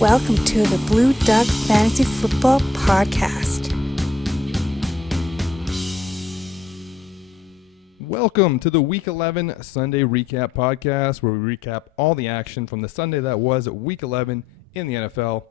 Welcome to the Blue Duck Fantasy Football Podcast. Welcome to the Week 11 Sunday Recap Podcast, where we recap all the action from the Sunday that was Week 11 in the NFL.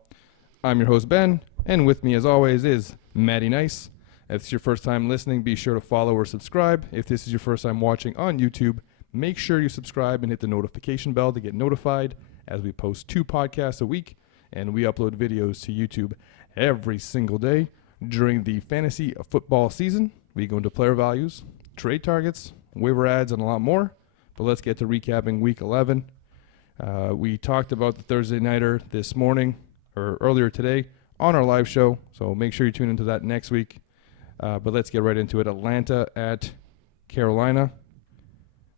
I'm your host, Ben, and with me, as always, is Maddie Nice. If it's your first time listening, be sure to follow or subscribe. If this is your first time watching on YouTube, make sure you subscribe and hit the notification bell to get notified as we post 2 podcasts a week, and we upload videos to YouTube every single day. During the fantasy football season, we go into player values, trade targets, waiver ads, and a lot more. But let's get to recapping Week 11. We talked about the Thursday Nighter this morning, or earlier today, on our live show, so make sure you tune into that next week. But let's get right into it. Atlanta at Carolina.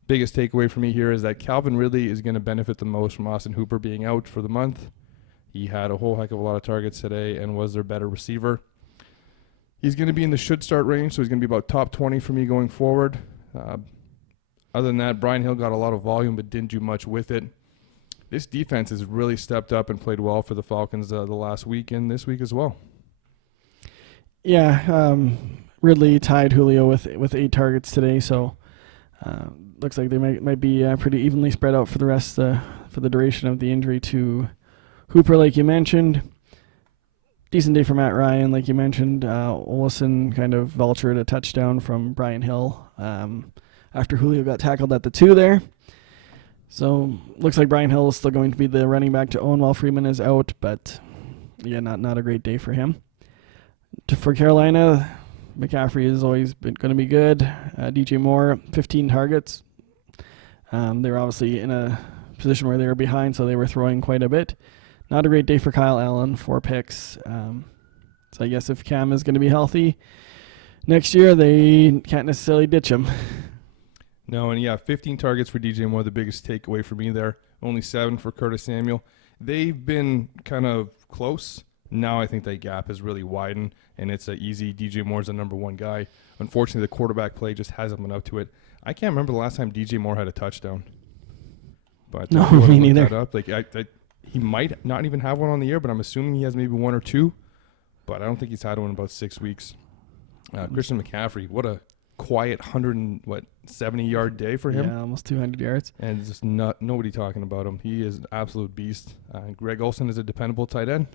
Biggest takeaway for me here is that Calvin Ridley is going to benefit the most from Austin Hooper being out for the month. He had a whole heck of a lot of targets today and was their better receiver. He's going to be in the should start range, so he's going to be about top 20 for me going forward. Other than that, Brian Hill got a lot of volume but didn't do much with it. This defense has really stepped up and played well for the Falcons the last week and this week as well. Yeah, Ridley tied Julio with 8 targets today, so looks like they might be pretty evenly spread out for the rest for the duration of the injury to Hooper, like you mentioned. Decent day for Matt Ryan, like you mentioned. Olsen kind of vultured a touchdown from Brian Hill after Julio got tackled at the 2 there. So looks like Brian Hill is still going to be the running back to own while Freeman is out, but yeah, not a great day for him. For Carolina, McCaffrey is always going to be good. DJ Moore, 15 targets. They were obviously in a position where they were behind, so they were throwing quite a bit. Not a great day for Kyle Allen, 4 picks. So I guess if Cam is going to be healthy next year, they can't necessarily ditch him. No, and yeah, 15 targets for DJ Moore, the biggest takeaway for me there. Only 7 for Curtis Samuel. They've been kind of close. Now I think that gap has really widened, and it's easy. DJ Moore's the number 1 guy. Unfortunately, the quarterback play just hasn't been up to it. I can't remember the last time DJ Moore had a touchdown. But no, me neither. He might not even have one on the year, but I'm assuming he has maybe 1 or 2. But I don't think he's had one in about 6 weeks. Christian McCaffrey, what a quiet 70-yard day for him. Yeah, almost 200 yards. And just nobody talking about him. He is an absolute beast. Greg Olsen is a dependable tight end.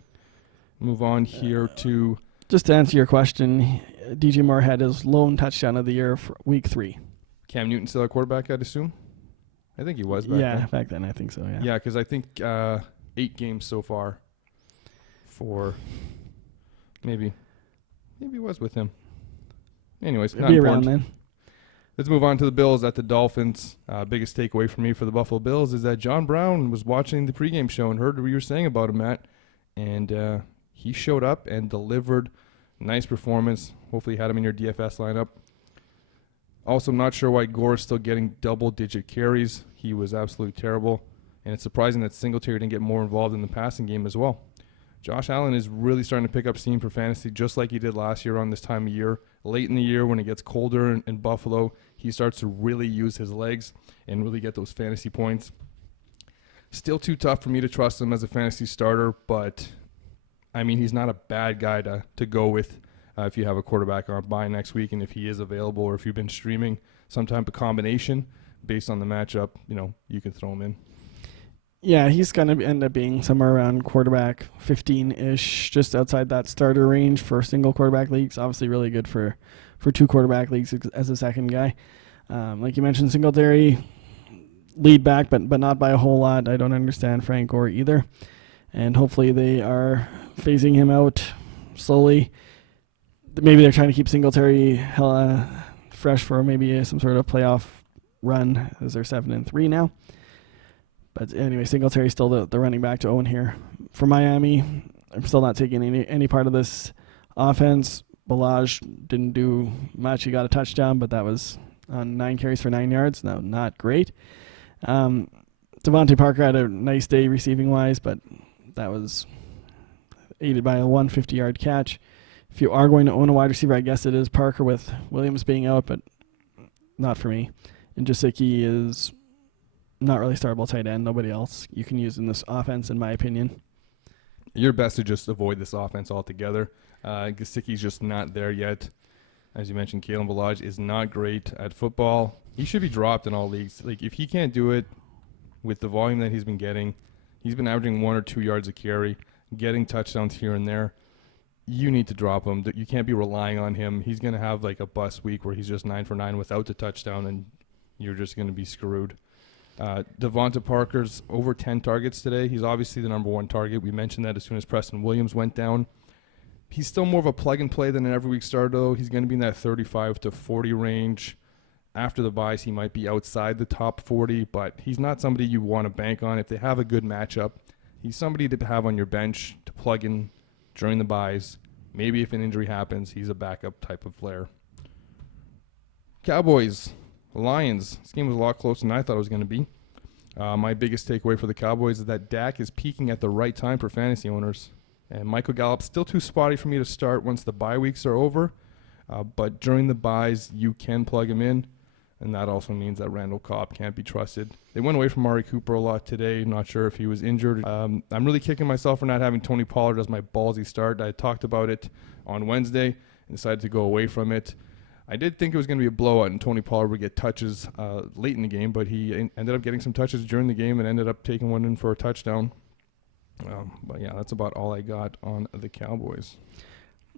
Move on here to... Just to answer your question, DJ Moore had his lone touchdown of the year for week 3. Cam Newton still a quarterback, I'd assume? I think he was back then. Yeah, back then I think so, yeah. Yeah, because I think 8 games so far for... Maybe it was with him. Anyways, it'd be around then. Let's move on to the Bills at the Dolphins. Biggest takeaway for me for the Buffalo Bills is that John Brown was watching the pregame show and heard what you were saying about him, Matt. And he showed up and delivered. Nice performance. Hopefully you had him in your DFS lineup. Also, I'm not sure why Gore is still getting double-digit carries. He was absolutely terrible. And it's surprising that Singletary didn't get more involved in the passing game as well. Josh Allen is really starting to pick up steam for fantasy, just like he did last year on this time of year. Late in the year, when it gets colder in Buffalo, he starts to really use his legs and really get those fantasy points. Still too tough for me to trust him as a fantasy starter, but, I mean, he's not a bad guy to go with if you have a quarterback on bye next week, and if he is available, or if you've been streaming some type of combination based on the matchup, you can throw him in. Yeah, he's going to end up being somewhere around quarterback 15-ish, just outside that starter range for single quarterback leagues. Obviously really good for 2 quarterback leagues as a second guy. Like you mentioned, Singletary lead back, but not by a whole lot. I don't understand Frank Gore either. And hopefully they are phasing him out slowly. Maybe they're trying to keep Singletary fresh for maybe some sort of playoff run, as they're 7-3 now. But anyway, Singletary is still the running back to own here. For Miami, I'm still not taking any part of this offense. Balaj didn't do much. He got a touchdown, but that was on 9 carries for 9 yards. No, not great. Devontae Parker had a nice day receiving-wise, but that was aided by a 150-yard catch. If you are going to own a wide receiver, I guess it is Parker with Williams being out, but not for me. And Gesicki is not really startable tight end. Nobody else you can use in this offense, in my opinion. You're best to just avoid this offense altogether. Gesicki's just not there yet. As you mentioned, Kalen Balaj is not great at football. He should be dropped in all leagues. Like, if he can't do it with the volume that he's been getting, he's been averaging 1 or 2 yards a carry, getting touchdowns here and there. You need to drop him. You can't be relying on him. He's going to have like a bust week where he's just 9 for 9 without the touchdown, and you're just going to be screwed. Devonta Parker's over 10 targets today. He's obviously the number one target. We mentioned that as soon as Preston Williams went down. He's still more of a plug-and-play than an every-week starter, though. He's going to be in that 35 to 40 range. After the buys, he might be outside the top 40, but he's not somebody you want to bank on. If they have a good matchup, he's somebody to have on your bench to plug in during the buys. Maybe if an injury happens, he's a backup type of player. Cowboys, Lions. This game was a lot closer than I thought it was going to be. My biggest takeaway for the Cowboys is that Dak is peaking at the right time for fantasy owners. And Michael Gallup's still too spotty for me to start once the bye weeks are over. But during the buys, you can plug him in. And that also means that Randall Cobb can't be trusted. They went away from Amari Cooper a lot today. Not sure if he was injured. I'm really kicking myself for not having Tony Pollard as my ballsy start. I talked about it on Wednesday and decided to go away from it. I did think it was going to be a blowout and Tony Pollard would get touches late in the game, but he ended up getting some touches during the game and ended up taking one in for a touchdown. But yeah, that's about all I got on the Cowboys.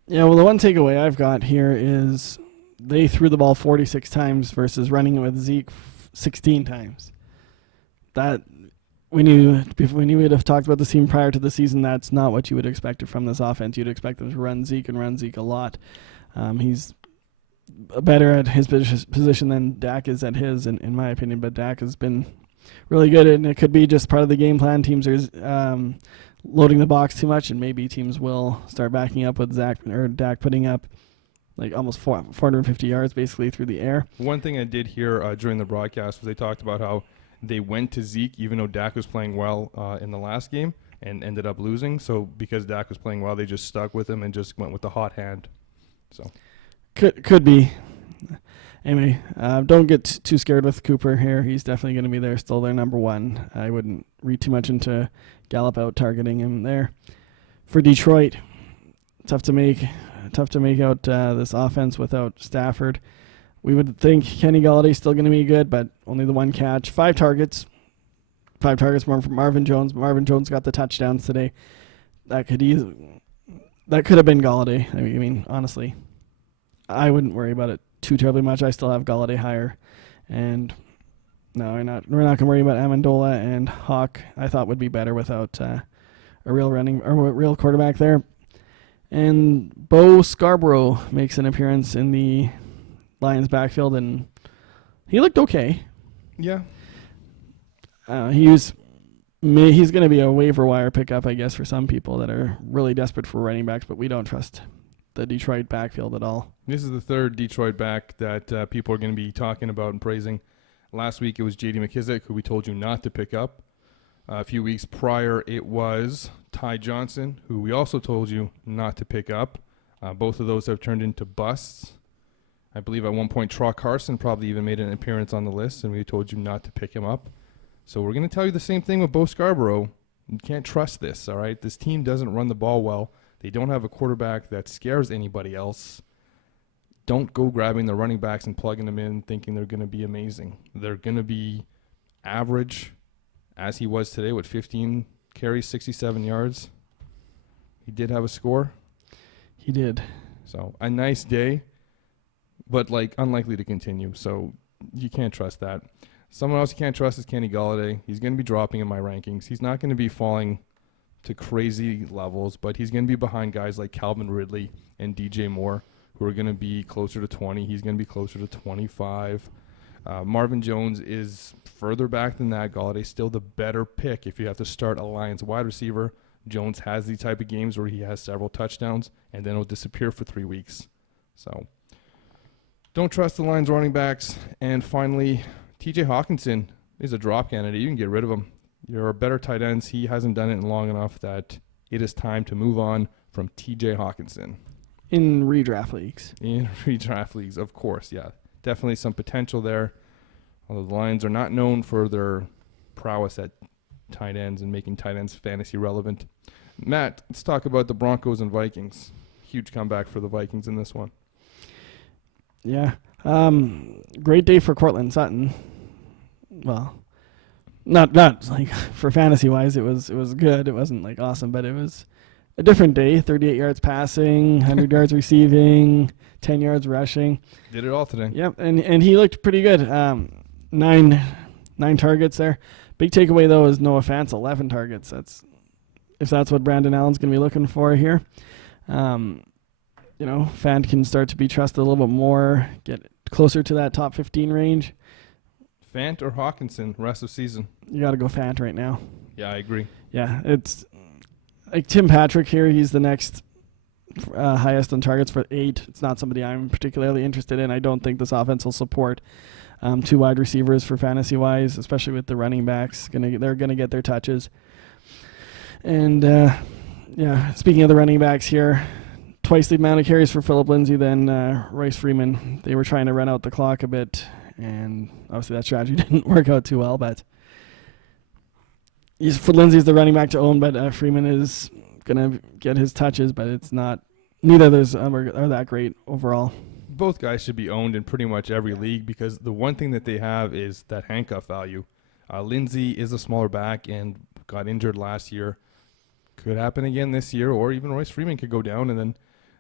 Yeah, well, the one takeaway I've got here is they threw the ball 46 times versus running it with Zeke 16 times. That we knew we'd have talked about the team prior to the season. That's not what you would expect from this offense. You'd expect them to run Zeke and run Zeke a lot. He's better at his position than Dak is at his, in my opinion. But Dak has been really good, and it could be just part of the game plan. Teams are loading the box too much, and maybe teams will start backing up with Dak putting up like almost 450 yards basically through the air. One thing I did hear during the broadcast was they talked about how they went to Zeke even though Dak was playing well in the last game and ended up losing. So because Dak was playing well, they just stuck with him and just went with the hot hand. So could be. Anyway, don't get too scared with Cooper here. He's definitely going to be there, still their number one. I wouldn't read too much into Gallup out targeting him there. For Detroit, tough to make out this offense without Stafford. We would think Kenny Galladay's still going to be good, but only the one catch. 5 targets more from Marvin Jones. Marvin Jones got the touchdowns today. That could have been Galladay. I mean, honestly, I wouldn't worry about it too terribly much. I still have Galladay higher, and no, we're not going to worry about Amendola and Hawk. I thought would be better without a real quarterback there. And Bo Scarborough makes an appearance in the Lions backfield, and he looked okay. yeah, he's going to be a waiver wire pickup, I guess, for some people that are really desperate for running backs, but we don't trust the Detroit backfield at all. this is the third Detroit back that people are going to be talking about and praising. Last week it was J.D. McKissick, who we told you not to pick up. A few weeks prior, it was Ty Johnson, who we also told you not to pick up. Both of those have turned into busts. I believe at one point, Troy Carson probably even made an appearance on the list, and we told you not to pick him up. So we're going to tell you the same thing with Bo Scarborough. You can't trust this, all right? This team doesn't run the ball well. They don't have a quarterback that scares anybody else. Don't go grabbing the running backs and plugging them in thinking they're going to be amazing. They're going to be average, as he was today with 15 carries, 67 yards. He did have a score. He did. So a nice day, but like unlikely to continue. So you can't trust that. Someone else you can't trust is Kenny Galladay. He's going to be dropping in my rankings. He's not going to be falling to crazy levels, but he's going to be behind guys like Calvin Ridley and DJ Moore, who are going to be closer to 20. He's going to be closer to 25. Marvin Jones is further back than that. Galladay's still the better pick if you have to start a Lions wide receiver. Jones has these type of games where he has several touchdowns and then he'll disappear for 3 weeks. So don't trust the Lions running backs. And finally, TJ Hawkinson is a drop candidate. You can get rid of him. There are better tight ends. He hasn't done it in long enough that it is time to move on from TJ Hawkinson. In redraft leagues. In redraft leagues, of course, yeah. Definitely some potential there. Although the Lions are not known for their prowess at tight ends and making tight ends fantasy relevant. Matt, let's talk about the Broncos and Vikings. Huge comeback for the Vikings in this one. Yeah. Great day for Cortland Sutton. Well, not like for fantasy wise, it was good. It wasn't like awesome, but it was a different day. 38 yards passing, 100 yards receiving, 10 yards rushing. Did it all today. Yep, and he looked pretty good. Nine targets there. Big takeaway though is Noah Fant's 11 targets. If that's what Brandon Allen's going to be looking for here. Fant can start to be trusted a little bit more, get closer to that top 15 range. Fant or Hawkinson rest of season? You got to go Fant right now. Yeah, I agree. Yeah, it's like Tim Patrick here. He's the next highest on targets for 8. It's not somebody I'm particularly interested in. I don't think this offense will support 2 wide receivers for fantasy-wise, especially with the running backs. They're going to get their touches. And, speaking of the running backs here, twice the amount of carries for Phillip Lindsay than Royce Freeman. They were trying to run out the clock a bit, and obviously that strategy didn't work out too well. But for Lindsay's the running back to own, but Freeman is going to get his touches, but it's not. Neither of those are that great overall. Both guys should be owned in pretty much every league because the one thing that they have is that handcuff value. Lindsay is a smaller back and got injured last year. Could happen again this year, or even Royce Freeman could go down, and then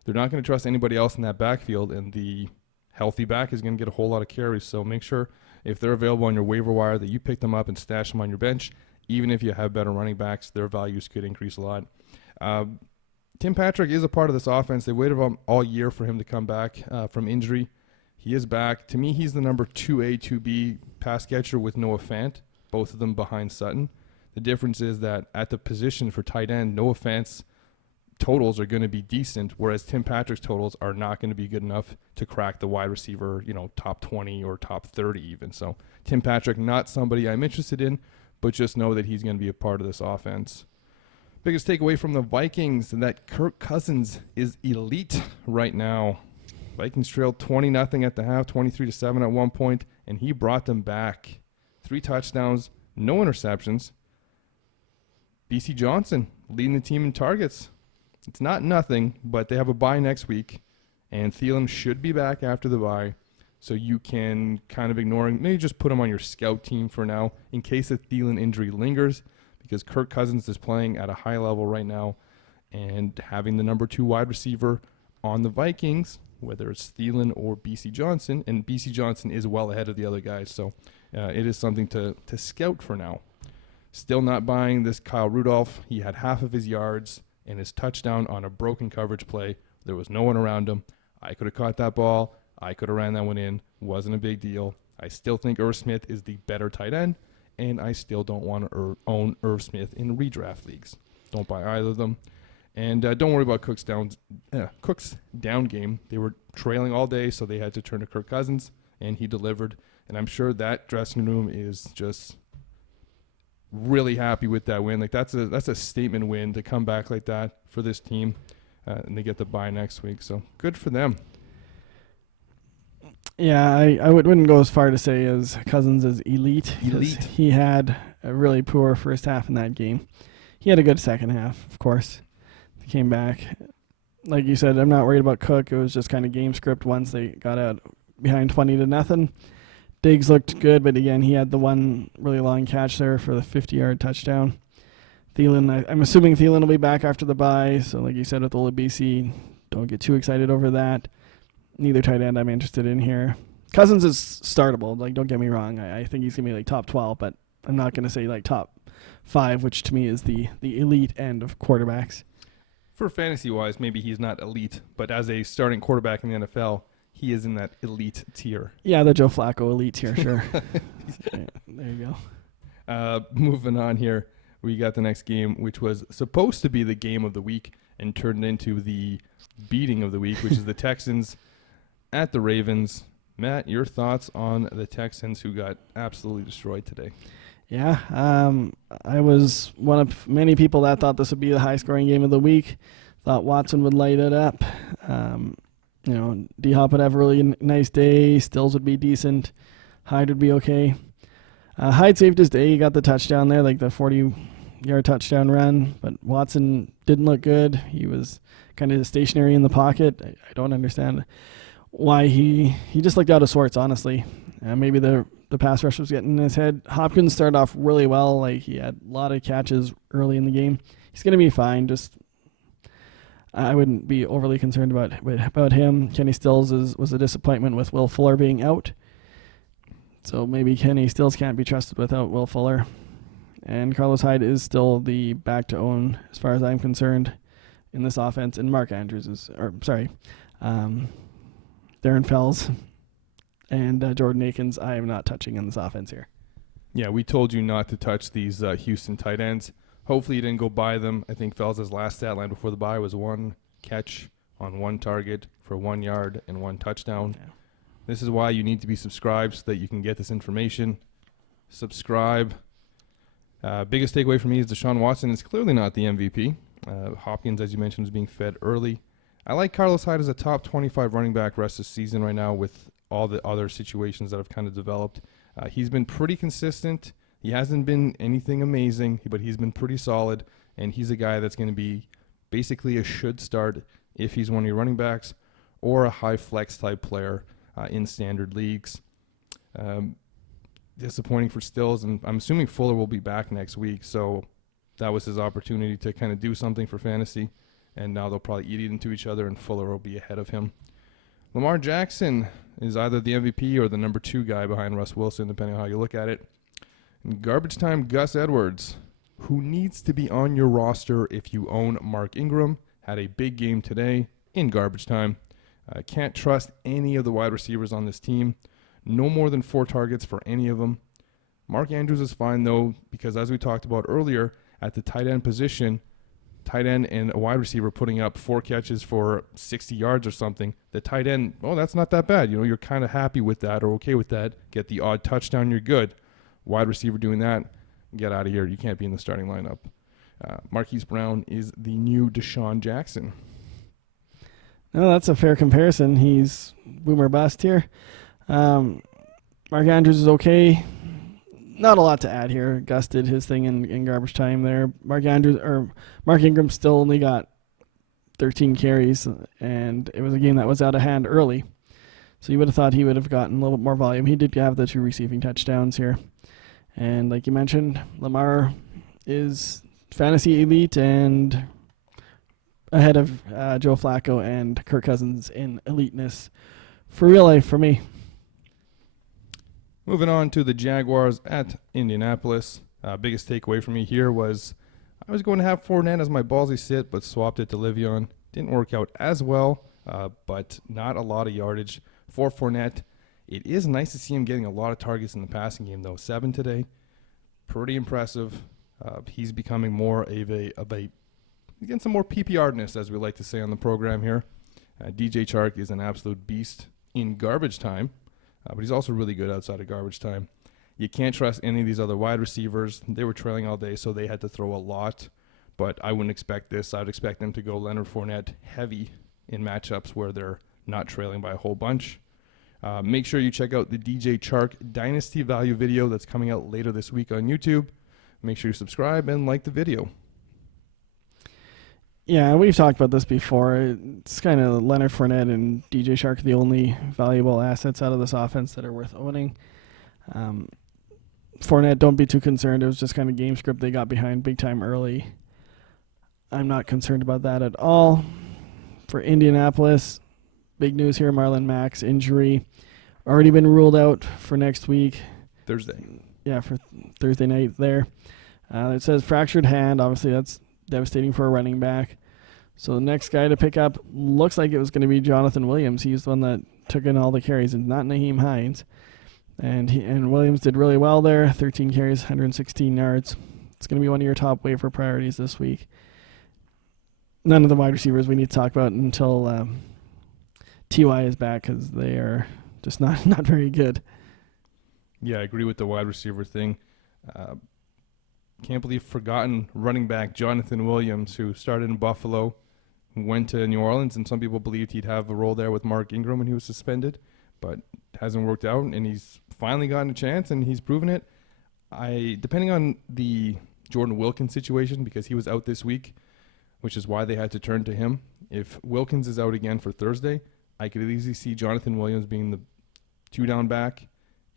they're not going to trust anybody else in that backfield, and the healthy back is going to get a whole lot of carries. So make sure if they're available on your waiver wire that you pick them up and stash them on your bench. Even if you have better running backs, their values could increase a lot. Tim Patrick is a part of this offense. They waited all year for him to come back from injury. He is back. To me, he's the number 2A, 2B pass catcher with Noah Fant, both of them behind Sutton. The difference is that at the position for tight end, Noah Fant's totals are going to be decent, whereas Tim Patrick's totals are not going to be good enough to crack the wide receiver, top 20 or top 30 even. So Tim Patrick, not somebody I'm interested in, but just know that he's going to be a part of this offense. Biggest takeaway from the Vikings, that Kirk Cousins is elite right now. Vikings trailed 20-0 at the half, 23-7 at one point, and he brought them back. 3 touchdowns, no interceptions. BC Johnson leading the team in targets. It's not nothing, but they have a bye next week, and Thielen should be back after the bye, so you can kind of ignore him. Maybe just put him on your scout team for now in case a Thielen injury lingers, because Kirk Cousins is playing at a high level right now, and having the number 2 wide receiver on the Vikings, whether it's Thielen or BC Johnson, and BC Johnson is well ahead of the other guys, so it is something to scout for now. Still not buying this Kyle Rudolph. He had half of his yards and his touchdown on a broken coverage play. There was no one around him. I could have caught that ball. I could have ran that one in. Wasn't a big deal. I still think Irv Smith is the better tight end, and I still don't want to own Irv Smith in redraft leagues. Don't buy either of them. And don't worry about Cook's down game. They were trailing all day, so they had to turn to Kirk Cousins, and he delivered. And I'm sure that dressing room is just really happy with that win. Like that's a statement win to come back like that for this team, and they get the bye next week. So good for them. Yeah, I wouldn't go as far to say as Cousins is elite. He had a really poor first half in that game. He had a good second half, of course. He came back. Like you said, I'm not worried about Cook. It was just kind of game script once they got out behind 20-0. Diggs looked good, but again, he had the one really long catch there for the 50-yard touchdown. Thielen, I'm assuming Thielen will be back after the bye. So like you said with Olabisi, don't get too excited over that. Neither tight end I'm interested in here. Cousins is startable. Like, don't get me wrong. I think he's going to be like top 12, but I'm not going to say like top 5, which to me is the elite end of quarterbacks. For fantasy-wise, maybe he's not elite, but as a starting quarterback in the NFL, he is in that elite tier. Yeah, the Joe Flacco elite tier, sure. Yeah, there you go. Moving on here, we got the next game, which was supposed to be the game of the week and turned into the beating of the week, which is the Texans at the Ravens. Matt, your thoughts on the Texans who got absolutely destroyed today? Yeah, I was one of many people that thought this would be the high-scoring game of the week. Thought Watson would light it up. D-Hop would have a really nice day. Stills would be decent. Hyde would be okay. Hyde saved his day. He got the touchdown there, like the yard touchdown run, but Watson didn't look good. He was kind of stationary in the pocket. I don't understand why he just looked out of sorts, honestly. Maybe the pass rush was getting in his head. Hopkins started off really well. Like, he had a lot of catches early in the game. He's going to be fine. Just I wouldn't be overly concerned about him. Kenny Stills was a disappointment with Will Fuller being out. So maybe Kenny Stills can't be trusted without Will Fuller. And Carlos Hyde is still the back to own, as far as I'm concerned, in this offense. And Mark Andrews Darren Fells and Jordan Akins, I am not touching in this offense here. Yeah, we told you not to touch these Houston tight ends. Hopefully you didn't go buy them. I think Fells' last stat line before the bye was 1 catch on 1 target for 1 yard and 1 touchdown. Yeah. This is why you need to be subscribed so that you can get this information. Subscribe. Biggest takeaway for me is Deshaun Watson is clearly not the MVP. Hopkins, as you mentioned, is being fed early. I like Carlos Hyde as a top 25 running back rest of the season right now with all the other situations that have kind of developed. He's been pretty consistent. He hasn't been anything amazing, but he's been pretty solid, and he's a guy that's going to be basically a should start if he's one of your running backs or a high flex type player in standard leagues. Disappointing for Stills, and I'm assuming Fuller will be back next week, so that was his opportunity to kind of do something for fantasy, and now they'll probably eat into each other, and Fuller will be ahead of him. Lamar Jackson is either the MVP or the number 2 guy behind Russ Wilson, depending on how you look at it. In garbage time, Gus Edwards, who needs to be on your roster if you own Mark Ingram, had a big game today in garbage time. Can't trust any of the wide receivers on this team. No more than 4 targets for any of them. Mark Andrews is fine, though, because as we talked about earlier, at the tight end position, tight end and a wide receiver putting up 4 catches for 60 yards or something. The tight end, that's not that bad. You're kind of happy with that or okay with that. Get the odd touchdown, you're good. Wide receiver doing that, get out of here. You can't be in the starting lineup. Marquise Brown is the new Deshaun Jackson. No, that's a fair comparison. He's boomer bust here. Mark Andrews is okay. Not a lot to add here. Gus did his thing in garbage time there. Mark Ingram still only got 13 carries, and it was a game that was out of hand early. So you would have thought he would have gotten a little bit more volume. He did have the 2 receiving touchdowns here. And like you mentioned, Lamar is fantasy elite and ahead of Joe Flacco and Kirk Cousins in eliteness for real life for me. Moving on to the Jaguars at Indianapolis. Biggest takeaway for me here was I was going to have Fournette as my ballsy sit, but swapped it to Le'Veon. Didn't work out as well, but not a lot of yardage for Fournette. It is nice to see him getting a lot of targets in the passing game, though. 7 today. Pretty impressive. He's becoming more of a he's getting some more PPR-ness, as we like to say on the program here. DJ Chark is an absolute beast in garbage time, but he's also really good outside of garbage time. You can't trust any of these other wide receivers. They were trailing all day, so they had to throw a lot, but I wouldn't expect this. I would expect them to go Leonard Fournette heavy in matchups where they're not trailing by a whole bunch. Make sure you check out the DJ Chark Dynasty Value video that's coming out later this week on YouTube. Make sure you subscribe and like the video. Yeah, we've talked about this before. It's kind of Leonard Fournette and DJ Chark the only valuable assets out of this offense that are worth owning. Fournette, don't be too concerned. It was just kind of game script they got behind big time early. I'm not concerned about that at all. For Indianapolis, big news here, Marlon Mack's injury. Already been ruled out for next week. Thursday. Yeah, for Thursday night there. It says fractured hand. Obviously, that's devastating for a running back. So the next guy to pick up looks like it was going to be Jonathan Williams. He's the one that took in all the carries, and not Naheem Hines. And Williams did really well there. 13 carries, 116 yards. It's going to be one of your top waiver priorities this week. None of the wide receivers we need to talk about until T.Y. is back, because they are just not very good. Yeah, I agree with the wide receiver thing. Can't believe forgotten running back Jonathan Williams, who started in Buffalo, went to New Orleans, and some people believed he'd have a role there with Mark Ingram when he was suspended, but it hasn't worked out, and he's finally gotten a chance, and he's proven it. Depending on the Jordan Wilkins situation because he was out this week, which is why they had to turn to him. If Wilkins is out again for Thursday, I could easily see Jonathan Williams being the 2-down back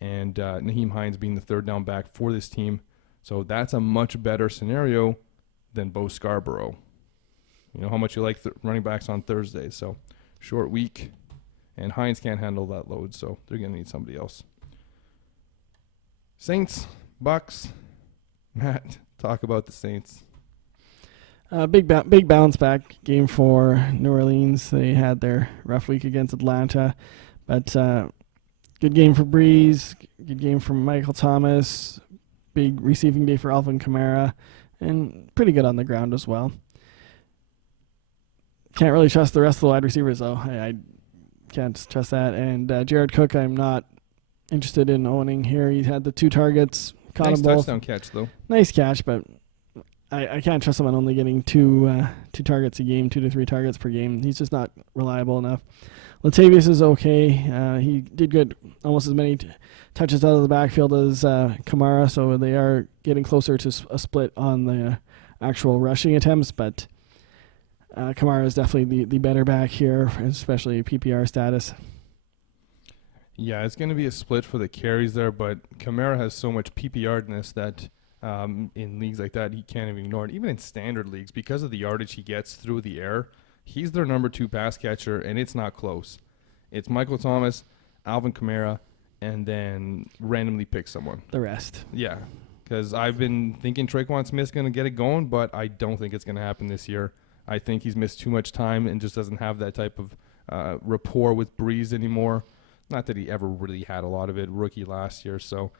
and Nyheim Hines being the 3rd-down back for this team. So that's a much better scenario than Bo Scarborough. You know how much you like running backs on Thursdays. So short week, and Hines can't handle that load, so they're going to need somebody else. Saints, Bucks. Matt, talk about the Saints. Big bounce back game for New Orleans. They had their rough week against Atlanta, but good game for Breeze, good game from Michael Thomas, big receiving day for Alvin Kamara, and pretty good on the ground as well. Can't really trust the rest of the wide receivers, though. I can't trust that. And Jared Cook, I'm not interested in owning here. He had the 2 targets, caught Nice them both. touchdown catch, though. Nice catch, but I can't trust him on only getting two targets a game, 2 to 3 targets per game. He's just not reliable enough. Latavius is okay. He did good, almost as many touches out of the backfield as Kamara, so they are getting closer to a split on the actual rushing attempts, but Kamara is definitely the better back here, especially PPR status. Yeah, it's going to be a split for the carries there, but Kamara has so much PPR-ness that in leagues like that, he can't even ignore it. Even in standard leagues, because of the yardage he gets through the air, he's their number 2 pass catcher, and it's not close. It's Michael Thomas, Alvin Kamara, and then randomly pick someone. The rest. Yeah, because I've been thinking Traquan Smith's going to get it going, but I don't think it's going to happen this year. I think he's missed too much time and just doesn't have that type of rapport with Breeze anymore. Not that he ever really had a lot of it, rookie last year. So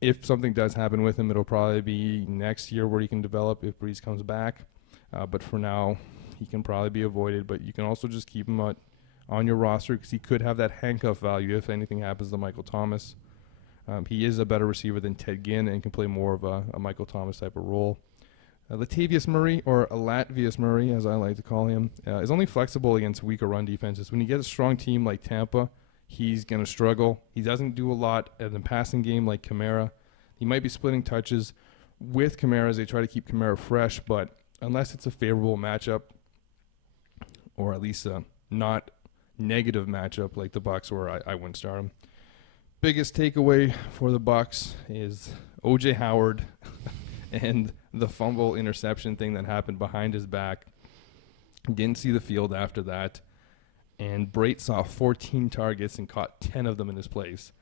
if something does happen with him, it'll probably be next year where he can develop if Breeze comes back. But for now, he can probably be avoided. But you can also just keep him on your roster because he could have that handcuff value if anything happens to Michael Thomas. He is a better receiver than Ted Ginn and can play more of a Michael Thomas type of role. Latavius Murray, or Latvius Murray, as I like to call him, is only flexible against weaker run defenses. When you get a strong team like Tampa, he's going to struggle. He doesn't do a lot in the passing game like Kamara. He might be splitting touches with Kamara as they try to keep Kamara fresh, but unless it's a favorable matchup, or at least a not negative matchup like the Bucs, where I wouldn't start him. Biggest takeaway for the Bucs is O.J. Howard and the fumble interception thing that happened behind his back. Didn't see the field after that. And Brait saw 14 targets and caught 10 of them in his place.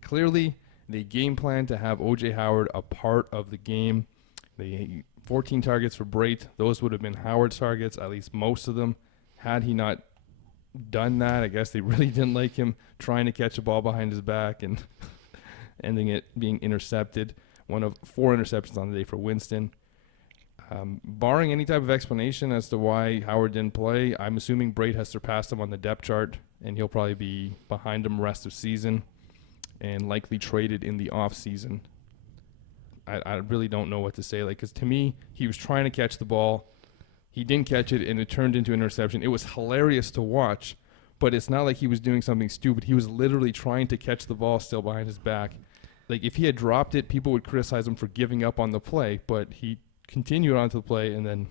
Clearly, they game planned to have O.J. Howard a part of the game. 14 targets for Brait. Those would have been Howard's targets, at least most of them. Had he not done that, I guess they really didn't like him trying to catch a ball behind his back and ending it being intercepted. One of 4 interceptions on the day for Winston. Barring any type of explanation as to why Howard didn't play, I'm assuming Brait has surpassed him on the depth chart, and he'll probably be behind him rest of season and likely traded in the off season. I really don't know what to say. Because to me, he was trying to catch the ball. He didn't catch it, and it turned into an interception. It was hilarious to watch, but it's not like he was doing something stupid. He was literally trying to catch the ball still behind his back. Like, if he had dropped it, people would criticize him for giving up on the play, but he continued on to the play and then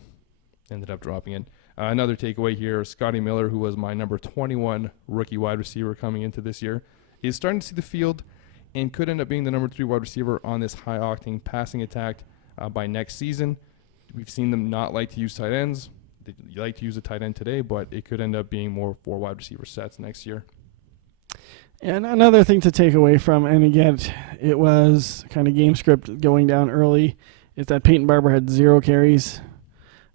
ended up dropping it. Another takeaway here, Scotty Miller, who was my number 21 rookie wide receiver coming into this year, is starting to see the field and could end up being the number 3 wide receiver on this high-octane passing attack by next season. We've seen them not like to use tight ends. They like to use a tight end today, but it could end up being more 4 wide receiver sets next year. And another thing to take away from, and again, it was kind of game script going down early, is that Peyton Barber had 0 carries.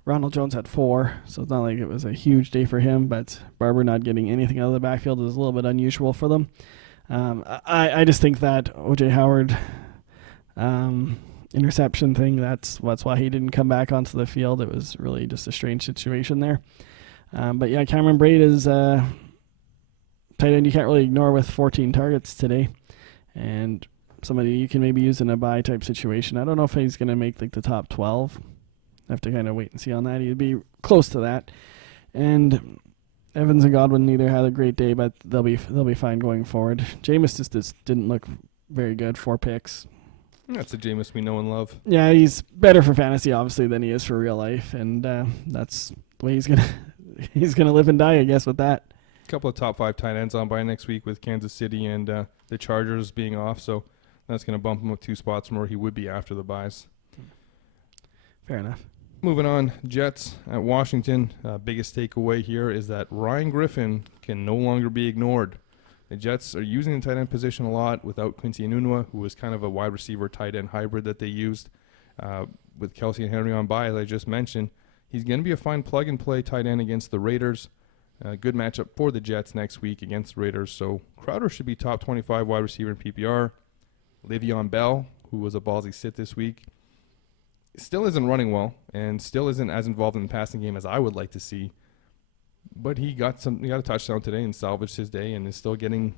Ronald Jones had 4, so it's not like it was a huge day for him, but Barber not getting anything out of the backfield is a little bit unusual for them. I just think that O.J. Howard interception thing, that's why he didn't come back onto the field. It was really just a strange situation there. But yeah, Cameron Brate is tight end you can't really ignore with 14 targets today. And somebody you can maybe use in a buy type situation. I don't know if he's going to make like the top 12. I have to kind of wait and see on that. He'd be close to that. And Evans and Godwin neither had a great day, but they'll be fine going forward. Jameis just didn't look very good. 4 picks. That's the Jameis we know and love. Yeah, he's better for fantasy, obviously, than he is for real life, and that's the way he's gonna live and die, I guess, with that. A couple of top 5 tight ends on by next week with Kansas City and the Chargers being off, so that's going to bump him up 2 spots from where he would be after the buys. Fair enough. Moving on, Jets at Washington. Biggest takeaway here is that Ryan Griffin can no longer be ignored. The Jets are using the tight end position a lot without Quincy Enunwa, who was kind of a wide receiver tight end hybrid that they used. With Kelsey and Henry on by, as I just mentioned, he's going to be a fine plug-and-play tight end against the Raiders. Good matchup for the Jets next week against the Raiders. So Crowder should be top 25 wide receiver in PPR. Le'Veon Bell, who was a ballsy sit this week, still isn't running well and still isn't as involved in the passing game as I would like to see. But he got a touchdown today and salvaged his day and is still getting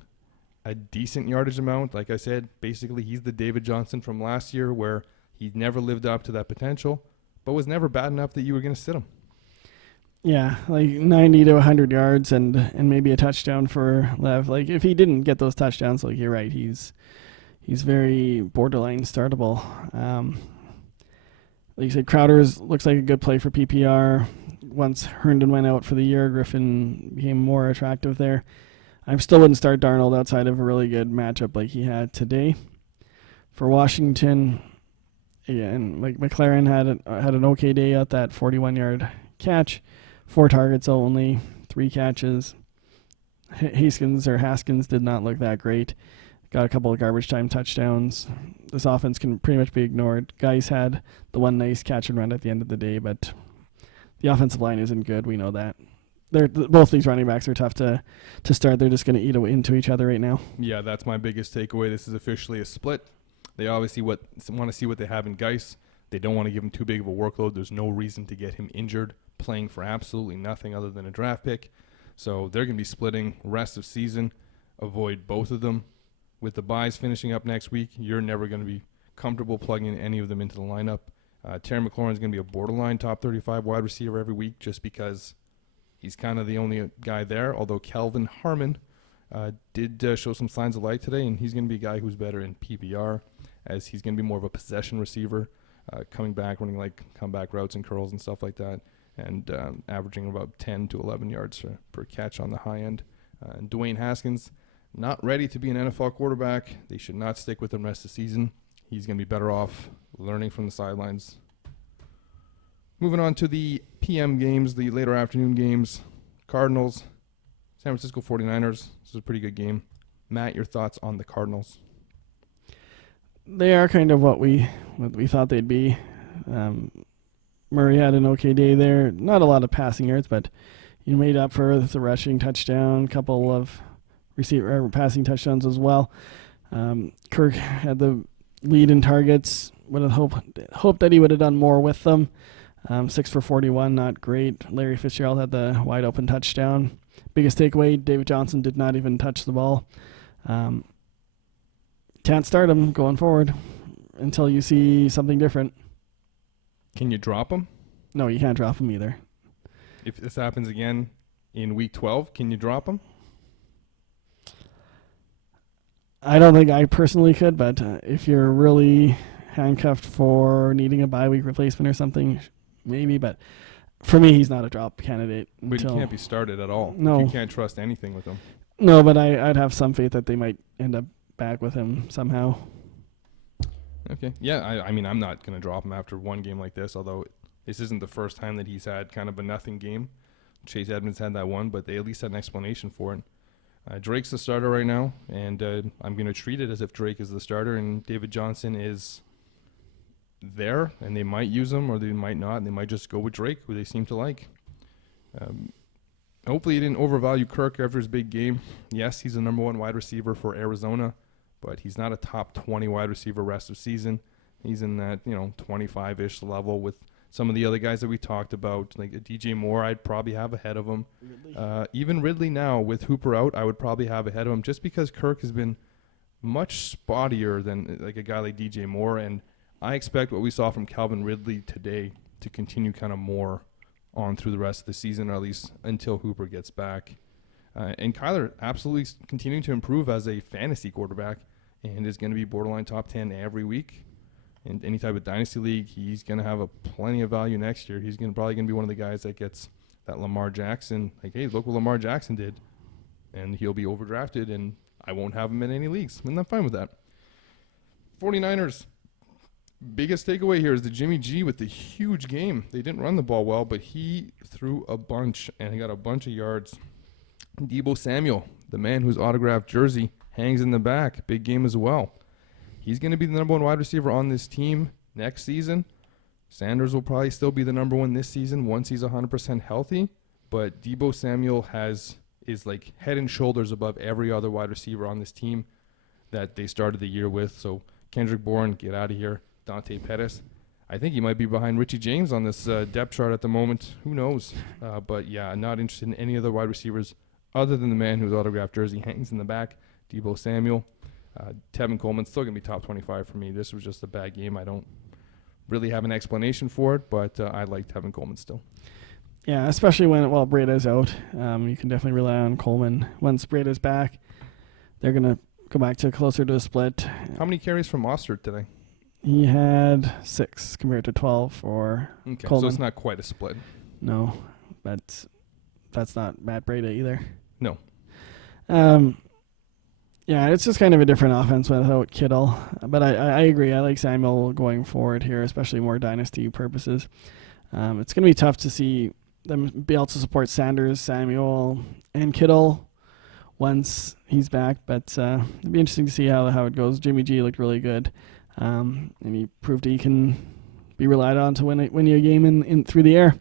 a decent yardage amount. Like I said, basically he's the David Johnson from last year where he never lived up to that potential, but was never bad enough that you were going to sit him. Yeah, like 90 to 100 yards and maybe a touchdown for Lev. Like if he didn't get those touchdowns, like you're right, he's very borderline startable. Like you said, Crowder's looks like a good play for PPR. Once Herndon went out for the year, Griffin became more attractive there. I still wouldn't start Darnold outside of a really good matchup like he had today. For Washington, yeah, and like McLaren had an okay day at that 41-yard catch. 4 targets only, 3 catches. Haskins did not look that great. Got a couple of garbage time touchdowns. This offense can pretty much be ignored. Guys had the one nice catch and run at the end of the day, but the offensive line isn't good. We know that. Both these running backs are tough to start. They're just going to eat into each other right now. Yeah, that's my biggest takeaway. This is officially a split. They obviously want to see what they have in Geis. They don't want to give him too big of a workload. There's no reason to get him injured, playing for absolutely nothing other than a draft pick. So they're going to be splitting rest of season. Avoid both of them. With the buys finishing up next week, you're never going to be comfortable plugging any of them into the lineup. Terry McLaurin is going to be a borderline top 35 wide receiver every week just because he's kind of the only guy there, although Kelvin Harmon did show some signs of light today, and he's going to be a guy who's better in PPR as he's going to be more of a possession receiver, coming back, running like comeback routes and curls and stuff like that, and averaging about 10 to 11 yards per catch on the high end. And Dwayne Haskins, not ready to be an NFL quarterback. They should not stick with him rest of the season. He's going to be better off learning from the sidelines. Moving on to the PM games, the later afternoon games. Cardinals, San Francisco 49ers. This is a pretty good game. Matt, your thoughts on the Cardinals? They are kind of what we thought they'd be. Murray had an okay day there. Not a lot of passing yards, but he made up for the rushing touchdown, couple of passing touchdowns as well. Kirk had the lead in targets. Would have hoped that he would have done more with them. 6 for 41, not great. Larry Fitzgerald had the wide open touchdown. Biggest takeaway, David Johnson did not even touch the ball. Can't start him going forward until you see something different. Can you drop him? No, you can't drop him either. If this happens again in week 12, can you drop him? I don't think I personally could, but if you're really handcuffed for needing a bye week replacement or something, maybe. But for me, he's not a drop candidate. But he can't be started at all. No. You can't trust anything with him. No, but I'd have some faith that they might end up back with him somehow. Okay. Yeah, I mean, I'm not going to drop him after one game like this, although this isn't the first time that he's had kind of a nothing game. Chase Edmonds had that one, but they at least had an explanation for it. Drake's the starter right now, and I'm going to treat it as if Drake is the starter and David Johnson is there, and they might use him or they might not, and they might just go with Drake, who they seem to like. Hopefully he didn't overvalue Kirk after his big game. Yes, he's the number 1 wide receiver for Arizona, but he's not a top 20 wide receiver rest of season. He's in that 25-ish level with some of the other guys that we talked about, like DJ Moore, I'd probably have ahead of him. Even Ridley now, with Hooper out, I would probably have ahead of him just because Kirk has been much spottier than like a guy like DJ Moore, and I expect what we saw from Calvin Ridley today to continue kind of more on through the rest of the season, or at least until Hooper gets back. And Kyler absolutely continuing to improve as a fantasy quarterback and is going to be borderline top 10 every week. in any type of dynasty league, he's going to have plenty of value next year. He's probably going to be one of the guys that gets that Lamar Jackson, like, hey, look what Lamar Jackson did. And he'll be overdrafted, and I won't have him in any leagues. And I'm fine with that. 49ers, biggest takeaway here is the Jimmy G with the huge game. They didn't run the ball well, but he threw a bunch, and he got a bunch of yards. Deebo Samuel, the man whose autographed jersey hangs in the back, big game as well. He's going to be the number one wide receiver on this team next season. Sanders will probably still be the number one this season once he's 100% healthy. But Deebo Samuel is like head and shoulders above every other wide receiver on this team that they started the year with. So Kendrick Bourne, get out of here. Dante Pettis. I think he might be behind Richie James on this depth chart at the moment. Who knows? But yeah, not interested in any other wide receivers other than the man whose autographed jersey hangs in the back, Deebo Samuel. Tevin Coleman's still going to be top 25 for me. This was just a bad game. I don't really have an explanation for it, but I like Tevin Coleman still. Yeah, especially when Breda's out. You can definitely rely on Coleman. Once Breda's back, they're going to go back to closer to a split. How many carries from Mostert today? He had 6 compared to 12 for Coleman. So it's not quite a split. No, but that's not Matt Breida either. No. Yeah, it's just kind of a different offense without Kittle. But I agree. I like Samuel going forward here, especially more dynasty purposes. It's going to be tough to see them be able to support Sanders, Samuel, and Kittle once he's back. But it'll be interesting to see how it goes. Jimmy G looked really good. And he proved he can be relied on to win you a game in through the air,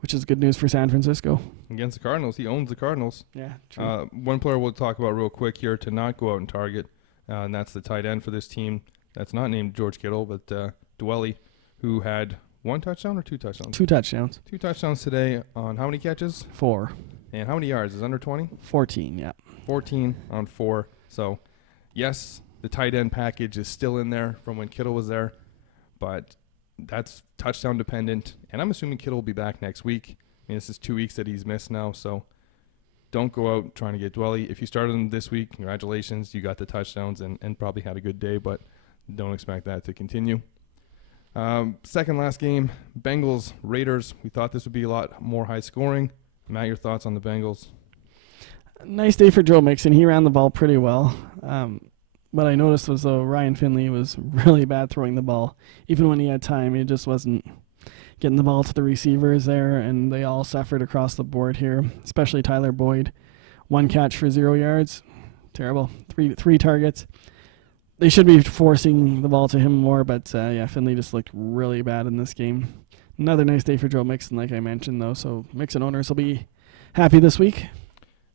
which is good news for San Francisco. Against the Cardinals. He owns the Cardinals. Yeah, true. One player we'll talk about real quick here to not go out and target, and that's the tight end for this team. That's not named George Kittle, but Dwelly, who had 1 touchdown or 2 touchdowns? 2 touchdowns. 2 touchdowns today on how many catches? 4. And how many yards? Is it under 20? 14, yeah. 14 on 4. So, yes, the tight end package is still in there from when Kittle was there, but that's touchdown dependent. And I'm assuming Kittle will be back next week. I mean, this is 2 weeks that he's missed now, so don't go out trying to get Dwelly. If you started him this week, congratulations. You got the touchdowns and probably had a good day, but don't expect that to continue. Second last game, Bengals, Raiders. We thought this would be a lot more high scoring. Matt, your thoughts on the Bengals? Nice day for Joe Mixon. He ran the ball pretty well. What I noticed was, though, Ryan Finley was really bad throwing the ball. Even when he had time, he just wasn't getting the ball to the receivers there, and they all suffered across the board here, especially Tyler Boyd. 1 catch for 0 yards. Terrible. Three targets. They should be forcing the ball to him more, but Finley just looked really bad in this game. Another nice day for Joe Mixon, like I mentioned, though, so Mixon owners will be happy this week.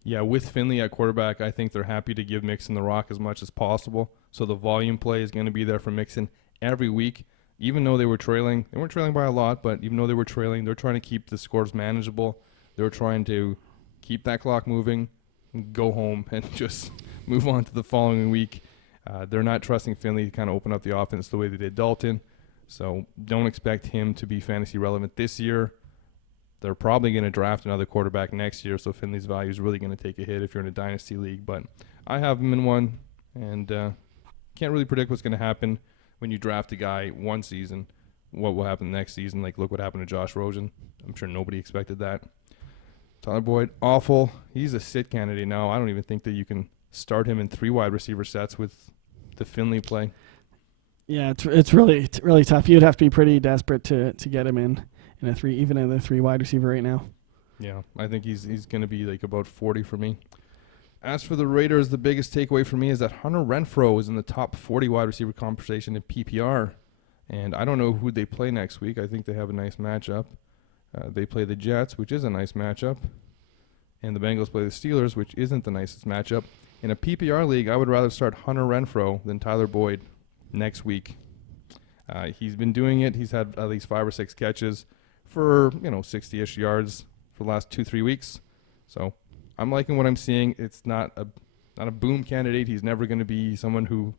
Yeah, with Finley at quarterback, I think they're happy to give Mixon the rock as much as possible. So the volume play is going to be there for Mixon every week. Even though they were trailing, they weren't trailing by a lot, but even though they were trailing, they're trying to keep the scores manageable. They're trying to keep that clock moving, go home, and just move on to the following week. They're not trusting Finley to kind of open up the offense the way they did Dalton. So don't expect him to be fantasy relevant this year. They're probably going to draft another quarterback next year, so Finley's value is really going to take a hit if you're in a dynasty league. But I have him in one, and can't really predict what's going to happen when you draft a guy one season. What will happen next season? Like, look what happened to Josh Rosen. I'm sure nobody expected that. Tyler Boyd, awful. He's a sit candidate now. I don't even think that you can start him in 3 wide receiver sets with the Finley play. Yeah, it's really tough. You'd have to be pretty desperate to get him in a 3, even in the 3 wide receiver right now. Yeah, I think he's going to be like about 40 for me. As for the Raiders, the biggest takeaway for me is that Hunter Renfrow is in the top 40 wide receiver conversation in PPR. And I don't know who they play next week. I think they have a nice matchup. They play the Jets, which is a nice matchup. And the Bengals play the Steelers, which isn't the nicest matchup. In a PPR league, I would rather start Hunter Renfrow than Tyler Boyd next week. He's been doing it. He's had at least 5 or 6 catches for 60-ish yards for the last 2-3 weeks. So I'm liking what I'm seeing. It's not a boom candidate. He's never going to be someone who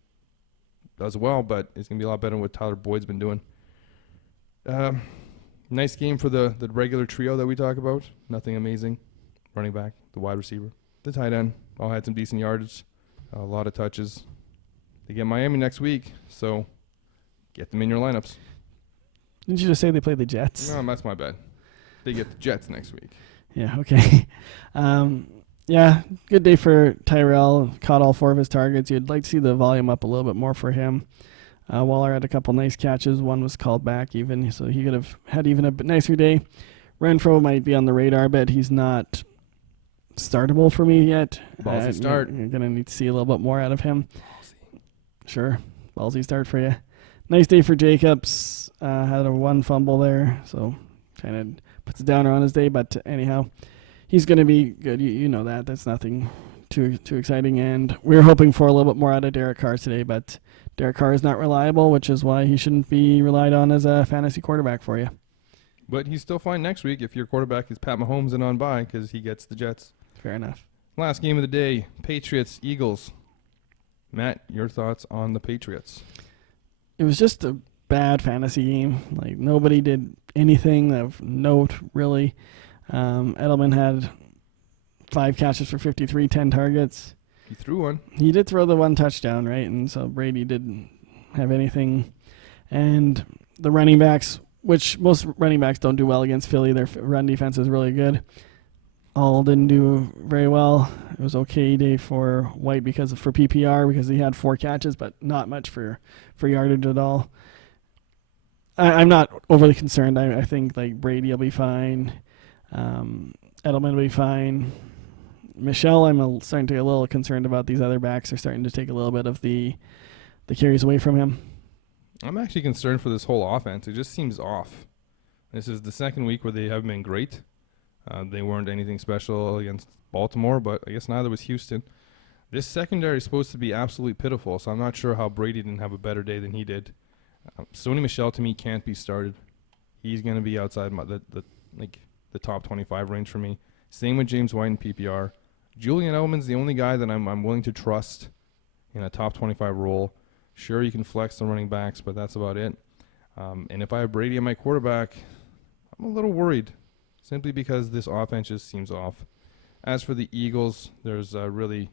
does well, but it's going to be a lot better than what Tyler Boyd's been doing. Nice game for the regular trio that we talk about. Nothing amazing. Running back, the wide receiver, the tight end. All had some decent yardage, a lot of touches. They get Miami next week, so get them in your lineups. Didn't you just say they play the Jets? No, that's my bad. They get the Jets next week. Yeah, okay. Yeah, good day for Tyrell. Caught all 4 of his targets. You'd like to see the volume up a little bit more for him. Waller had a couple nice catches. One was called back even, so he could have had even a bit nicer day. Renfro might be on the radar, but he's not startable for me yet. Ballsy start. You're going to need to see a little bit more out of him. Sure, ballsy start for you. Nice day for Jacobs. Had a 1 fumble there, so kind of puts a downer on his day. But anyhow, he's going to be good. You know that. That's nothing too exciting. And we were hoping for a little bit more out of Derek Carr today, but Derek Carr is not reliable, which is why he shouldn't be relied on as a fantasy quarterback for you. But he's still fine next week if your quarterback is Pat Mahomes and on bye because he gets the Jets. Fair enough. Last game of the day, Patriots, Eagles. Matt, your thoughts on the Patriots? It was just a bad fantasy game. Like, nobody did anything of note, really. Edelman had 5 catches for 53, 10 targets. He threw one. He did throw the 1 touchdown, right? And so Brady didn't have anything. And the running backs, which most running backs don't do well against Philly. Their run defense is really good. All didn't do very well. It was okay day for White for PPR because he had 4 catches, but not much for yardage at all. I'm not overly concerned. I think like Brady will be fine. Edelman will be fine. Michelle, I'm starting to get a little concerned about. These other backs are starting to take a little bit of the carries away from him. I'm actually concerned for this whole offense. It just seems off. This is the second week where they haven't been great. They weren't anything special against Baltimore, but I guess neither was Houston. This secondary is supposed to be absolutely pitiful, so I'm not sure how Brady didn't have a better day than he did. Sony Michel, to me, can't be started. He's going to be outside the top 25 range for me. Same with James White in PPR. Julian Edelman's the only guy that I'm willing to trust in a top 25 role. Sure, you can flex the running backs, but that's about it. And if I have Brady at my quarterback, I'm a little worried, simply because this offense just seems off. As for the Eagles, there's really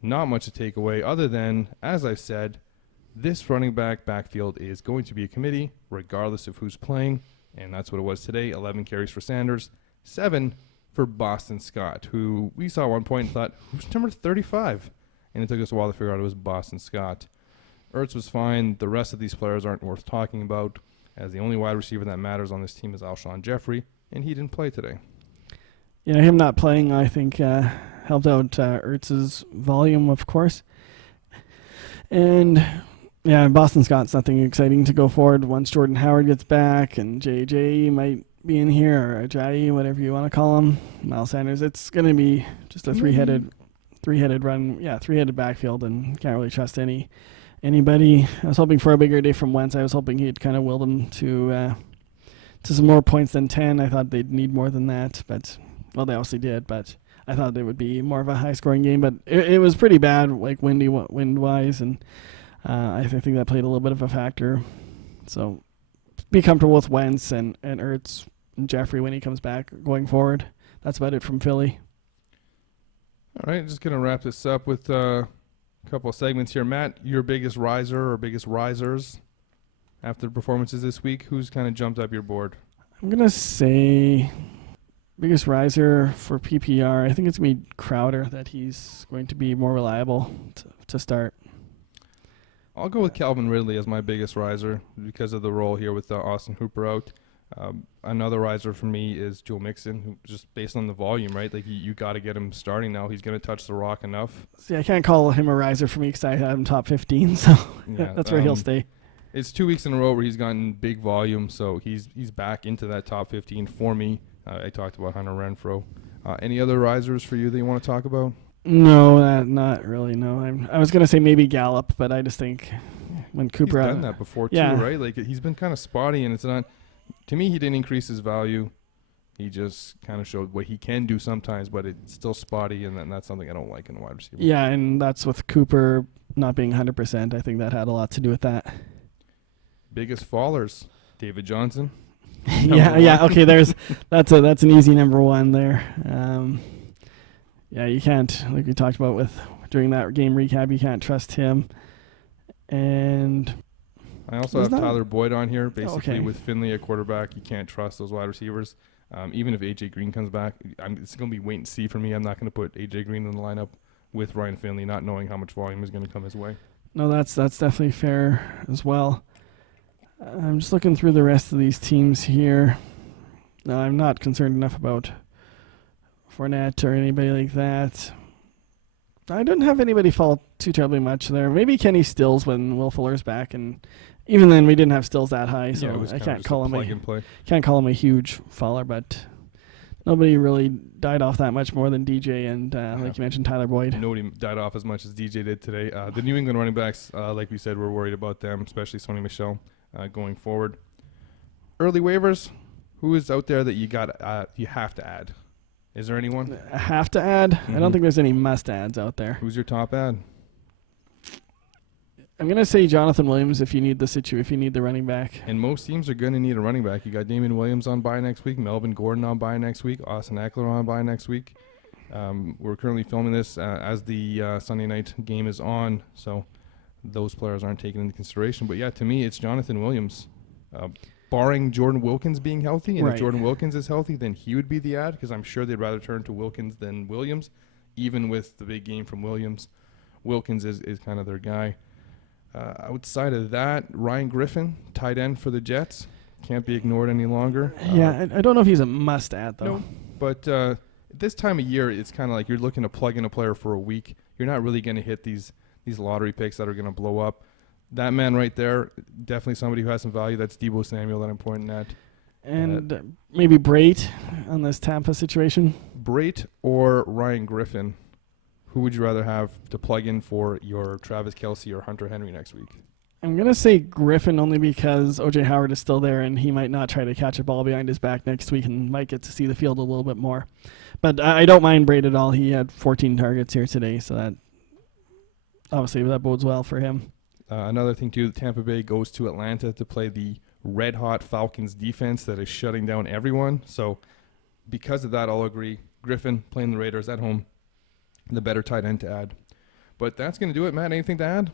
not much to take away other than, as I've said, this running backfield is going to be a committee regardless of who's playing, and that's what it was today. 11 carries for Sanders, 7 for Boston Scott, who we saw at one point and thought, who's number 35? And it took us a while to figure out it was Boston Scott. Ertz was fine. The rest of these players aren't worth talking about, as the only wide receiver that matters on this team is Alshon Jeffrey, and he didn't play today. Yeah, him not playing, I think, helped out Ertz's volume, of course. And, yeah, Boston Scott's nothing exciting to go forward once Jordan Howard gets back, and JJ might be in here, or Ajayi, whatever you want to call him, Miles Sanders. It's going to be just a three-headed run, three-headed backfield, and can't really trust anybody. I was hoping for a bigger day from Wentz. I was hoping he'd kind of will them to some more points than 10. I thought they'd need more than that, but... Well, they obviously did, but I thought they would be more of a high-scoring game. But it was pretty bad, like wind-wise, and I think that played a little bit of a factor. So be comfortable with Wentz and Ertz and Jeffrey when he comes back going forward. That's about it from Philly. All right, just going to wrap this up with a couple of segments here. Matt, your biggest riser or biggest risers after the performances this week, who's kind of jumped up your board? I'm going to say... biggest riser for PPR, I think it's going to be Crowder, that he's going to be more reliable to start. I'll go with Calvin Ridley as my biggest riser because of the role here with Austin Hooper out. Another riser for me is Joe Mixon, who just based on the volume, right? Like you got to get him starting now. He's going to touch the rock enough. See, I can't call him a riser for me because I had him top 15, so yeah, that's where he'll stay. It's 2 weeks in a row where he's gotten big volume, so he's back into that top 15 for me. I talked about Hunter Renfro. Any other risers for you that you want to talk about? No, not really. No, I was gonna say maybe Gallup, but I just think when Cooper he's done that before too, right? Like he's been kind of spotty, and it's not. To me, he didn't increase his value. He just kind of showed what he can do sometimes, but it's still spotty, and that's something I don't like in a wide receiver. Yeah, and that's with Cooper not being 100%. I think that had a lot to do with that. Biggest fallers, David Johnson. Yeah. Okay, that's an easy number one there. Yeah, you can't, like we talked about with during that game recap, you can't trust him. And I also Was have that- Tyler Boyd on here. Basically, okay. with Finley at quarterback, you can't trust those wide receivers. Even if A.J. Green comes back, it's going to be wait and see for me. I'm not going to put A.J. Green in the lineup with Ryan Finley, not knowing how much volume is going to come his way. No, that's definitely fair as well. I'm just looking through the rest of these teams here. No, I'm not concerned enough about Fournette or anybody like that. I don't have anybody fall too terribly much there. Maybe Kenny Stills when Will Fuller's back, and even then we didn't have Stills that high, so Yeah, it was I kinda can't just call a him plug and play. can't call him a huge faller, but nobody really died off that much more than DJ and like you mentioned, Tyler Boyd. Nobody died off as much as DJ did today. The New England running backs, like we said, we're worried about them, especially Sonny Michel going forward. Early waivers, who is out there that you have to add? Is there anyone? I have to add. I don't Mhm. think there's any must adds out there. Who's your top ad? I'm gonna say Jonathan Williams if you need the running back. And most teams are going to need a running back. You got Damian Williams on bye next week, Melvin Gordon on bye next week, Austin Eckler on bye next week. We're currently filming this as the Sunday night game is on, so those players aren't taken into consideration. But yeah, to me, it's Jonathan Williams. Barring Jordan Wilkins being healthy, and Right. if Jordan Wilkins is healthy, then he would be the ad, because I'm sure they'd rather turn to Wilkins than Williams, even with the big game from Williams. Wilkins is kind of their guy. Outside of that, Ryan Griffin, tight end for the Jets, can't be ignored any longer. Yeah, I don't know if he's a must add though. No, but this time of year, it's kind of like you're looking to plug in a player for a week. You're not really going to hit these lottery picks that are going to blow up. That man right there, definitely somebody who has some value. That's Deebo Samuel that I'm pointing at. And maybe Brait on this Tampa situation. Brait or Ryan Griffin, who would you rather have to plug in for your Travis Kelce or Hunter Henry next week? I'm going to say Griffin only because O.J. Howard is still there and he might not try to catch a ball behind his back next week and might get to see the field a little bit more. But I don't mind Brait at all. He had 14 targets here today, so that obviously that bodes well for him. Another thing, too, Tampa Bay goes to Atlanta to play the red-hot Falcons defense that is shutting down everyone. So because of that, I'll agree. Griffin playing the Raiders at home, the better tight end to add. But that's going to do it, Matt. Anything to add?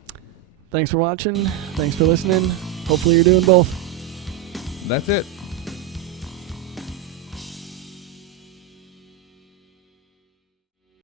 Thanks for watching. Thanks for listening. Hopefully you're doing both. That's it.